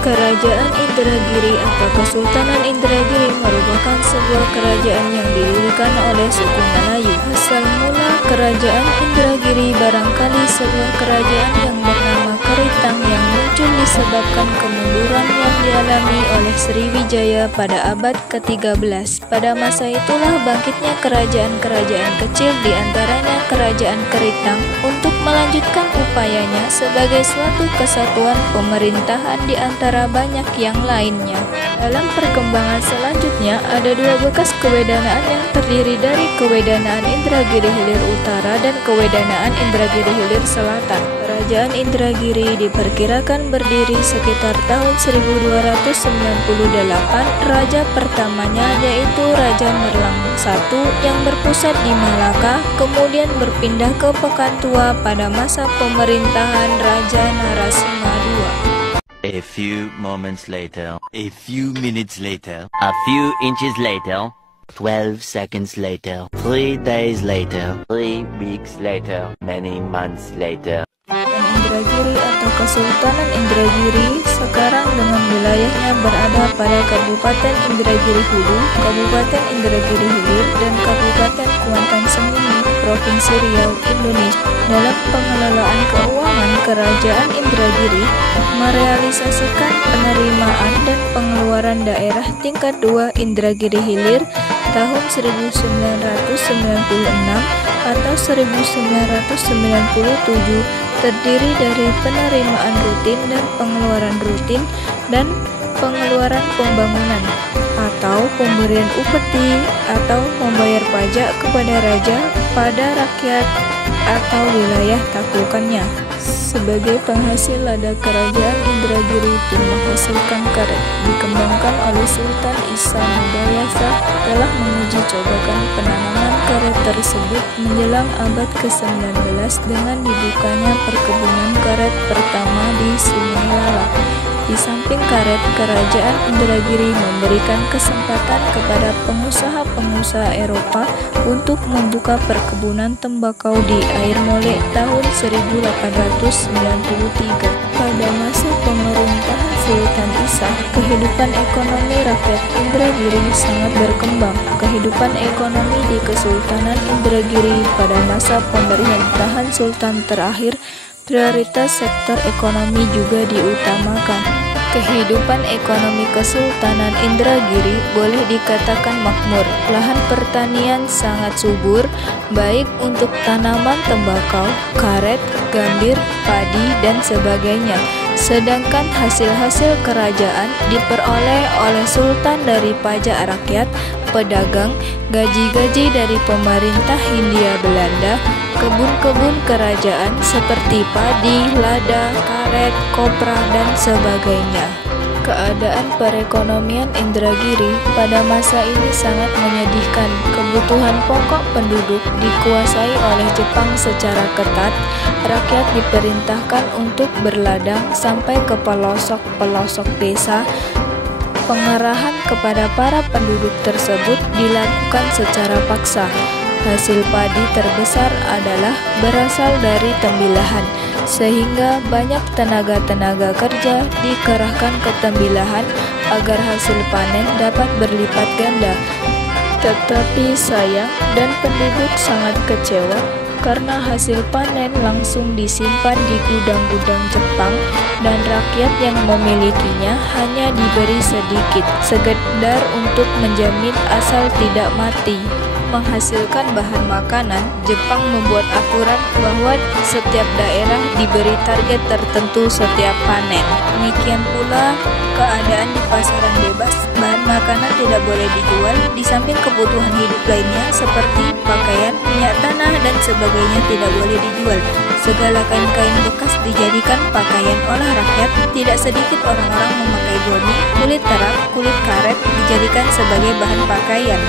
Kerajaan Indragiri atau Kesultanan Indragiri merupakan sebuah kerajaan yang didirikan oleh suku Melayu. Asal mula kerajaan Indragiri barangkali sebuah kerajaan yang bernama Keritang yang muncul disebabkan kemunduran yang dialami oleh Sriwijaya pada abad ke-13. Pada masa itulah bangkitnya kerajaan-kerajaan kecil di antaranya Kerajaan Keritang untuk melanjutkan upayanya sebagai suatu kesatuan pemerintahan di antara banyak yang lainnya. Dalam perkembangan selanjutnya ada dua bekas kewedanaan yang terdiri dari Kewedanaan Indragiri Hilir Utara dan Kewedanaan Indragiri Hilir Selatan. Kerajaan Indragiri diperkirakan berdiri sekitar tahun 1298. Raja pertamanya yaitu Raja Merlang I yang berpusat di Malaka, kemudian berpindah ke Pekantua pada masa pemerintahan Raja Narasimha II. A few moments later, a few minutes later, a few inches later, 12 seconds later, 3 days later, 3 weeks later, many months later. Indragiri atau Kesultanan Indragiri sekarang dengan wilayahnya berada pada Kabupaten Indragiri Hulu, Kabupaten Indragiri Hilir, dan Kabupaten Kuantan Sengingi, Provinsi Riau, Indonesia. Dalam pengelolaan keuangan, Kerajaan Indragiri merealisasikan penerimaan dan pengeluaran daerah tingkat 2 Indragiri Hilir tahun 1996 atau 1997 terdiri dari penerimaan rutin dan pengeluaran rutin dan pengeluaran pembangunan atau pemberian upeti atau membayar pajak kepada raja pada rakyat atau wilayah taklukannya. Sebagai penghasil lada kerajaan Indragiri itu menghasilkan karet. Dikembangkan oleh Sultan Isa Nurbayasah telah menguji cobakan penanaman karet tersebut menjelang abad ke-19 dengan dibukanya perkebunan karet pertama di Sungai Lala. Di samping karet, Kerajaan Indragiri memberikan kesempatan kepada pengusaha-pengusaha Eropa untuk membuka perkebunan tembakau di Air Molek tahun 1893. Pada masa pemerintahan Sultan Isa, kehidupan ekonomi rakyat Indragiri sangat berkembang. Kehidupan ekonomi di Kesultanan Indragiri pada masa pemerintahan Sultan terakhir, prioritas sektor ekonomi juga diutamakan. Kehidupan ekonomi Kesultanan Indragiri boleh dikatakan makmur. Lahan pertanian sangat subur, baik untuk tanaman tembakau, karet, gambir, padi, dan sebagainya. Sedangkan hasil-hasil kerajaan diperoleh oleh Sultan dari pajak rakyat, pedagang, gaji-gaji dari pemerintah Hindia Belanda, kebun-kebun kerajaan seperti padi, lada, karet, kopra, dan sebagainya. Keadaan perekonomian Indragiri pada masa ini sangat menyedihkan. Kebutuhan pokok penduduk dikuasai oleh Jepang secara ketat. Rakyat diperintahkan untuk berladang sampai ke pelosok-pelosok desa. Pengarahan kepada para penduduk tersebut dilakukan secara paksa. Hasil padi terbesar adalah berasal dari tembilahan, sehingga banyak tenaga-tenaga kerja dikerahkan ke tembilahan agar hasil panen dapat berlipat ganda. Tetapi sayang dan penduduk sangat kecewa karena hasil panen langsung disimpan di gudang-gudang Jepang dan rakyat yang memilikinya hanya diberi sedikit, sekedar untuk menjamin asal tidak mati. Menghasilkan bahan makanan, Jepang membuat aturan bahwa setiap daerah diberi target tertentu setiap panen. Demikian pula keadaan di pasaran bebas, bahan makanan tidak boleh dijual, di samping kebutuhan hidup lainnya seperti pakaian, minyak tanah, dan sebagainya tidak boleh dijual. Segala kain-kain bekas dijadikan pakaian oleh rakyat, tidak sedikit orang-orang memakai goni, kulit terap, kulit karet dijadikan sebagai bahan pakaian.